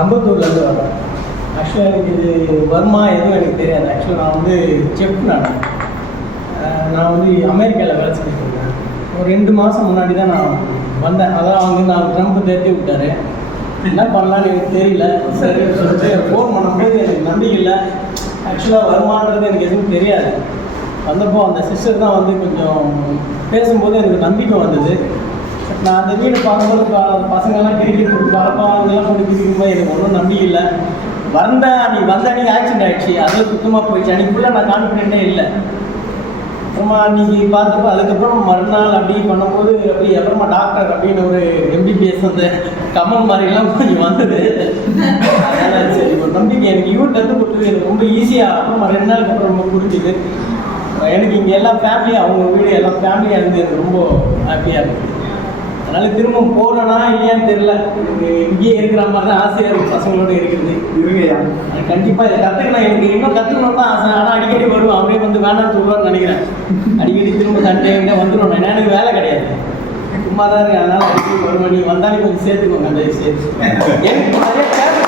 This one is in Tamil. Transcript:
அம்பத்தூர்லேருந்து வரேன். ஆக்சுவலாக எனக்கு இது வருமா எதுவும் எனக்கு தெரியாது. ஆக்சுவலாக நான் வந்து செஃப். நான் வந்து அமெரிக்காவில் வேலை செஞ்சுட்டு இருந்தேன். ஒரு 2 மாதம் முன்னாடி தான் நான் வந்தேன். அதான் வந்து நான் ட்ரம்ப் தேர்த்தி விட்டார். என்ன பண்ணலான்னு எனக்கு தெரியல. சரி சொல்லிட்டு ஃபோன் பண்ணும்போது எனக்கு நம்பிக்கை இல்லை. ஆக்சுவலாக வருமானது எனக்கு எதுவும் தெரியாது. வந்தப்போ அந்த சிஸ்டர் தான் வந்து கொஞ்சம் பேசும்போது எனக்கு நம்பிக்கை வந்தது. நான் அந்த வீடு பார்க்கும்போது பசங்கள்லாம் கிரிக்கெட் பழப்பாங்கெல்லாம் போட்டு கிரிக்கும்போது எனக்கு ஒன்றும் நம்பிக்கை இல்லை. வந்த அன்றைக்கி ஆக்சிடென்ட் ஆகிடுச்சு. அதில் சுத்தமாக போயிடுச்சு. அன்றைக்கி ஃபுல்லாக நான் கான்ஃபிடென்ட்டே இல்லை. அப்புறமா அன்றைக்கி பார்த்தப்போ அதுக்கப்புறம் மறுநாள் அப்படி பண்ணும்போது அப்புறமா டாக்டர் அப்படின்னு ஒரு எம்பிபிஎஸ் அந்த கமல் மாதிரிலாம் கொஞ்சம் வந்தது. அதனால் சரி ஒரு நம்பிக்கை எனக்கு இவர் கற்றுக் கொடுத்தது எனக்கு ரொம்ப ஈஸியாக. அப்புறமா 2 நாளுக்கு அப்புறம் ரொம்ப புரிஞ்சுது. எனக்கு இங்கே எல்லா ஃபேமிலியும் அவங்க வீடு எல்லாம் ஃபேமிலியாக இருந்து எனக்கு ரொம்ப ஹாப்பியாக இருக்குது. அதனால் திரும்ப போகணுன்னா இல்லையான்னு தெரியல. எனக்கு இங்கேயே இருக்கிற மாதிரி தான் ஆசையாக இருக்குது. பசங்களோடு இருக்கிறது இருங்கய்யா. அது கண்டிப்பாக இதை கற்றுக்கணும். எனக்கு இன்னும் கற்றுக்கணும் தான் ஆசை. ஆனால் அடிக்கடி வருவேன். அப்படியே வந்து வேணாம்னு சொல்லுவான்னு நினைக்கிறேன். அடிக்கடி திரும்ப சண்டே எங்கே வந்துடும். ஏன்னா எனக்கு வேலை கிடையாது, சும்மா தான் இருக்கு. அதனால் அடிக்கடி வருவேன். நீ வந்தாலும் கொஞ்சம் சேர்த்துக்கோங்க. அந்த சேர்த்து எனக்கு நிறைய